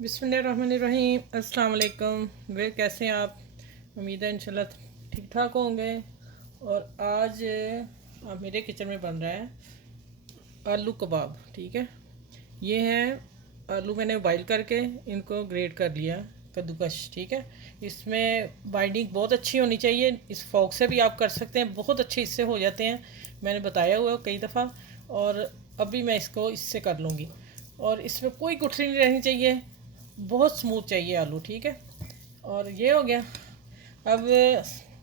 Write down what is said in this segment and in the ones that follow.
बिस्मिल्लाहिर्रहमानिर्रहीम। अस्सलाम वालेकुम। वे कैसे हैं आप? उम्मीद है इंशाल्लाह ठीक ठाक होंगे। और आज मेरे किचन में बन रहा है आलू कबाब। ठीक है, ये है आलू मैंने बॉईल करके इनको ग्रेट कर लिया, कद्दूकश। ठीक है, इसमें बाइंडिंग बहुत अच्छी होनी चाहिए। इस फॉक से भी आप कर सकते हैं, बहुत अच्छे इससे हो जाते हैं, मैंने बताया हुआ है कई दफ़ा। और अभी मैं इसको इससे कर लूँगी। और इसमें कोई गुठली नहीं रहनी चाहिए, बहुत स्मूथ चाहिए आलू। ठीक है, और ये हो गया। अब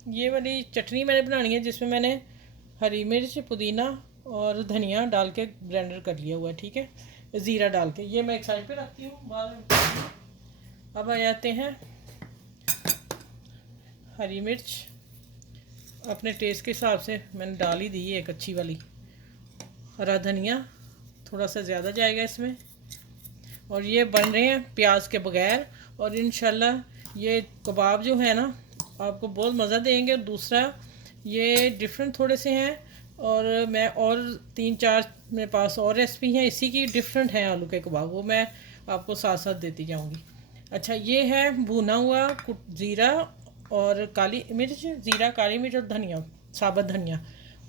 ये वाली चटनी मैंने बनानी है, जिसमें मैंने हरी मिर्च, पुदीना और धनिया डाल के ब्लेंडर कर लिया हुआ है। ठीक है, ज़ीरा डाल के ये मैं एक साइड पे रखती हूँ बाद में। अब आ जाते हैं हरी मिर्च, अपने टेस्ट के हिसाब से मैंने डाल ही दी है एक अच्छी वाली। हरा धनिया थोड़ा सा ज़्यादा जाएगा इसमें। और ये बन रहे हैं प्याज के बगैर। और इंशाल्लाह ये कबाब जो है ना, आपको बहुत मज़ा देंगे। और दूसरा, ये डिफरेंट थोड़े से हैं, और मैं और 3-4 मेरे पास और रेसिपी हैं इसी की, डिफरेंट हैं आलू के कबाब, वो मैं आपको साथ साथ देती जाऊंगी। अच्छा, ये है भुना हुआ ज़ीरा और काली मिर्च, ज़ीरा, काली मिर्च और धनिया, साबुत धनिया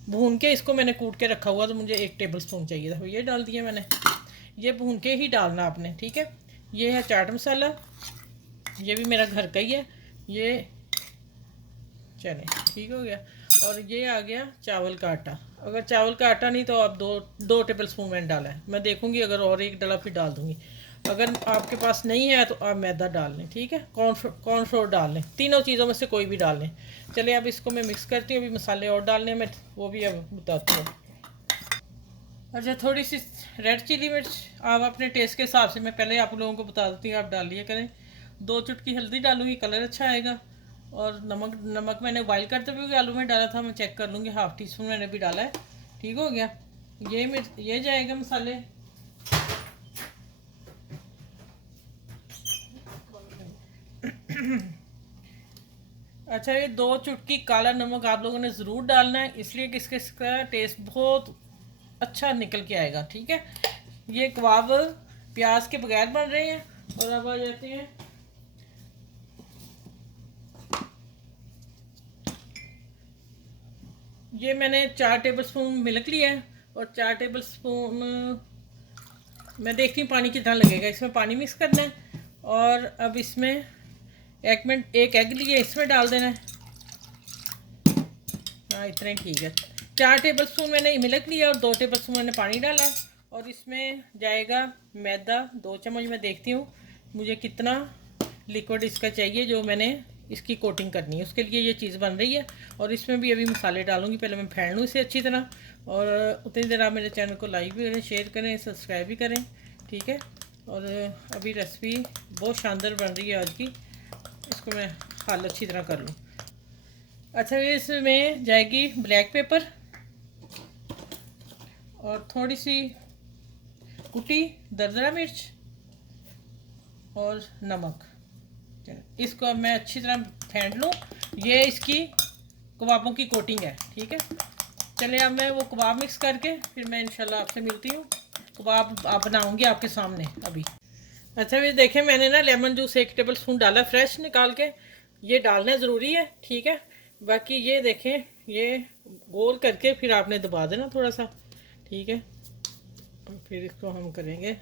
भून के इसको मैंने कूट के रखा हुआ, तो मुझे 1 टेबल स्पून चाहिए था, ये डाल दिया मैंने। ये भून के ही डालना आपने। ठीक है, ये है चाट मसाला, ये भी मेरा घर का ही है। ये चले ठीक हो गया। और ये आ गया चावल का आटा। अगर चावल का आटा नहीं तो आप दो टेबल स्पून मैंने डाला है, मैं देखूंगी अगर और एक डाला फिर डाल दूंगी। अगर आपके पास नहीं है तो आप मैदा डाल लें। ठीक है, कॉर्नफ्लोर डाल लें, तीनों चीज़ों में से कोई भी डाल लें। चलिए अब इसको मैं मिक्स करती हूँ, अभी मसाले और डालने में वो भी अब बताती हूँ। अच्छा, थोड़ी सी रेड चिली मिर्च आप अपने टेस्ट के हिसाब से, मैं पहले आप लोगों को बता देती हूँ, आप डाल लिया करें। 2 चुटकी हल्दी डालूंगी, कलर अच्छा आएगा। और नमक, मैंने बॉईल करते हुए आलू में डाला था, मैं चेक कर लूँगी, ½ टी स्पून मैंने भी डाला है। ठीक हो गया। ये मिर्च, ये जाएगा मसाले। अच्छा, ये 2 चुटकी काला नमक आप लोगों ने ज़रूर डालना है, इसलिए कि इसका टेस्ट बहुत अच्छा निकल के आएगा। ठीक है, ये कबाब प्याज के बगैर बन रहे हैं। और अब आ जाते हैं, ये मैंने 4 टेबल स्पून मिल्क लिया है, और 4 टेबल स्पून, मैं देखती हूँ पानी कितना लगेगा, इसमें पानी मिक्स करना है। और अब इसमें 1 मिनट, 1 एग लिया, इसमें डाल देना है। हाँ, इतना ही ठीक है। 4 टेबल स्पून मैंने मिल्क लिया और 2 टेबल स्पून मैंने पानी डाला है। और इसमें जाएगा मैदा 2 चम्मच। मैं देखती हूँ मुझे कितना लिक्विड इसका चाहिए, जो मैंने इसकी कोटिंग करनी है, उसके लिए ये चीज़ बन रही है। और इसमें भी अभी मसाले डालूंगी, पहले मैं फेंट लूँ इसे अच्छी तरह। और उतनी देर आप मेरे चैनल को लाइक भी करें, शेयर करें, सब्सक्राइब भी करें। ठीक है, और अभी रेसिपी बहुत शानदार बन रही है आज की, इसको मैं हाल अच्छी तरह कर लूँ। अच्छा, ये इसमें जाएगी ब्लैक पेपर और थोड़ी सी कुटी दरदरा मिर्च और नमक। इसको अब मैं अच्छी तरह फेंट लूँ, ये इसकी कबाबों की कोटिंग है। ठीक है, चलिए अब मैं वो कबाब मिक्स करके फिर मैं इंशाल्लाह आपसे मिलती हूँ। कबाब आप बनाऊँगी आपके सामने अभी। अच्छा, ये देखें, मैंने ना लेमन जूस 1 टेबल स्पून डाला फ्रेश निकाल के, ये डालना ज़रूरी है। ठीक है, बाकी ये देखें, ये गोल करके फिर आपने दबा देना थोड़ा सा। ठीक है, फिर इसको हम करेंगे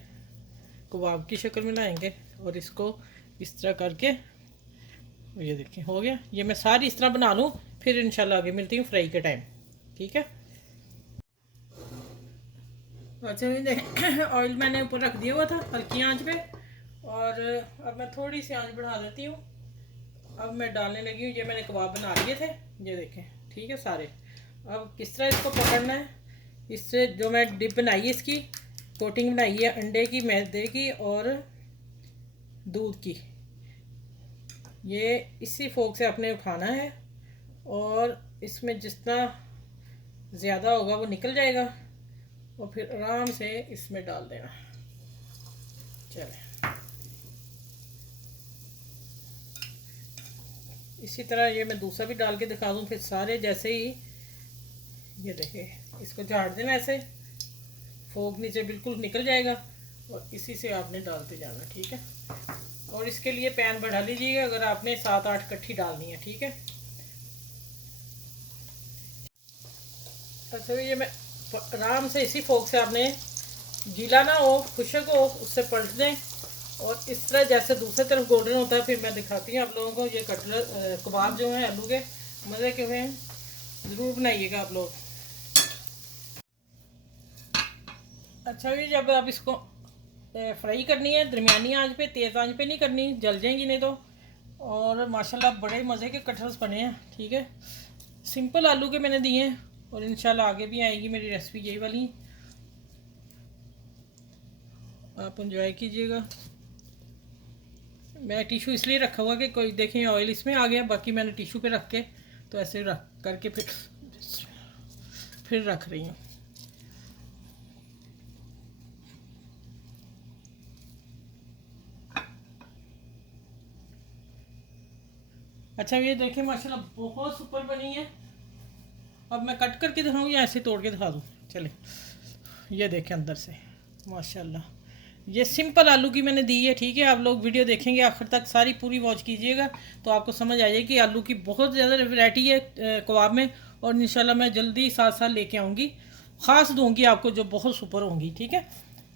कबाब की शक्ल में लाएंगे, और इसको इस तरह करके, ये देखें हो गया। ये मैं सारी इस तरह बना लूँ, फिर इंशाल्लाह आगे मिलती हूँ फ्राई के टाइम। ठीक है। अच्छा, ये देखें ऑयल मैंने ऊपर रख दिया हुआ था हल्की आंच पे, और अब मैं थोड़ी सी आंच बढ़ा देती हूँ। अब मैं डालने लगी हूँ, ये मैंने कबाब बना लिए थे, ये देखें। ठीक है, सारे। अब किस तरह इसको पकड़ना है, इससे जो मैं डिप बनाई है, इसकी कोटिंग बनाई है अंडे की, मैदे की और दूध की, ये इसी फोक से आपने उठाना है। और इसमें जितना ज़्यादा होगा वो निकल जाएगा, और फिर आराम से इसमें डाल देना। चले, इसी तरह ये मैं दूसरा भी डाल के दिखा दूँ, फिर सारे जैसे ही। ये देखिए, इसको झाड़ देना ऐसे, फोक नीचे बिल्कुल निकल जाएगा। और इसी से आपने डालते जाना, ठीक है। और इसके लिए पैन बढ़ा लीजिएगा अगर आपने 7-8 कट्ठी डालनी है, ठीक है। अच्छा, ये मैं आराम से इसी फोक से आपने गीला ना हो, खुशक हो, उससे पलट दें। और इस तरह जैसे दूसरी तरफ गोल्डन होता है, फिर मैं दिखाती हूँ आप लोगों को। ये कटलेट कबाब जो हैं आलू के, मज़े के हुए हैं, ज़रूर बनाइएगा आप लोग। अच्छा भी जब आप इसको फ्राई करनी है दरमियानी आंच पे, तेज़ आंच पे नहीं करनी, जल जाएंगी नहीं तो। और माशाल्लाह बड़े मज़े के कटहल्स बने हैं, ठीक है। सिंपल आलू के मैंने दिए हैं, और इंशाल्लाह आगे भी आएगी मेरी रेसिपी यही वाली, आप इंजॉय कीजिएगा। मैं टिशू इसलिए रखा हुआ कि कोई देखें ऑयल इसमें आ गया, बाकी मैंने टिशू पे रख के तो ऐसे रख करके फिर रख रही हूँ। अच्छा, ये देखें माशाल्लाह बहुत सुपर बनी है। अब मैं कट करके दिखाऊँ या ऐसे तोड़ के दिखा दूँ? चले, ये देखें अंदर से माशाल्लाह। ये सिंपल आलू की मैंने दी है, ठीक है। आप लोग वीडियो देखेंगे आखिर तक, सारी पूरी वॉच कीजिएगा तो आपको समझ आ जाएगी कि आलू की बहुत ज़्यादा वैरायटी है कबाब में। और इंशाल्लाह मैं जल्दी साथ साथ लेके आऊँगी, ख़ास दूँगी आपको जो बहुत सुपर होंगी, ठीक है।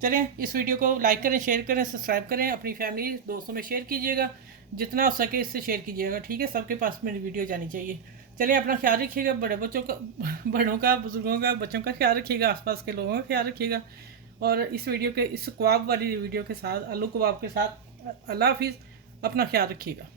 चलें, इस वीडियो को लाइक करें, शेयर करें, सब्सक्राइब करें, अपनी फैमिली दोस्तों में शेयर कीजिएगा, जितना हो सके इससे शेयर कीजिएगा, ठीक है। सबके पास मेरी वीडियो जानी चाहिए। चलिए, अपना ख्याल रखिएगा, बड़े बच्चों का, बड़ों का, बुजुर्गों का, बच्चों का ख्याल रखिएगा, आसपास के लोगों का ख्याल रखिएगा। और इस वीडियो के, इस कबाब वाली वीडियो के साथ, आलू कबाब के साथ, अल्लाह हाफिज़, अपना ख्याल रखिएगा।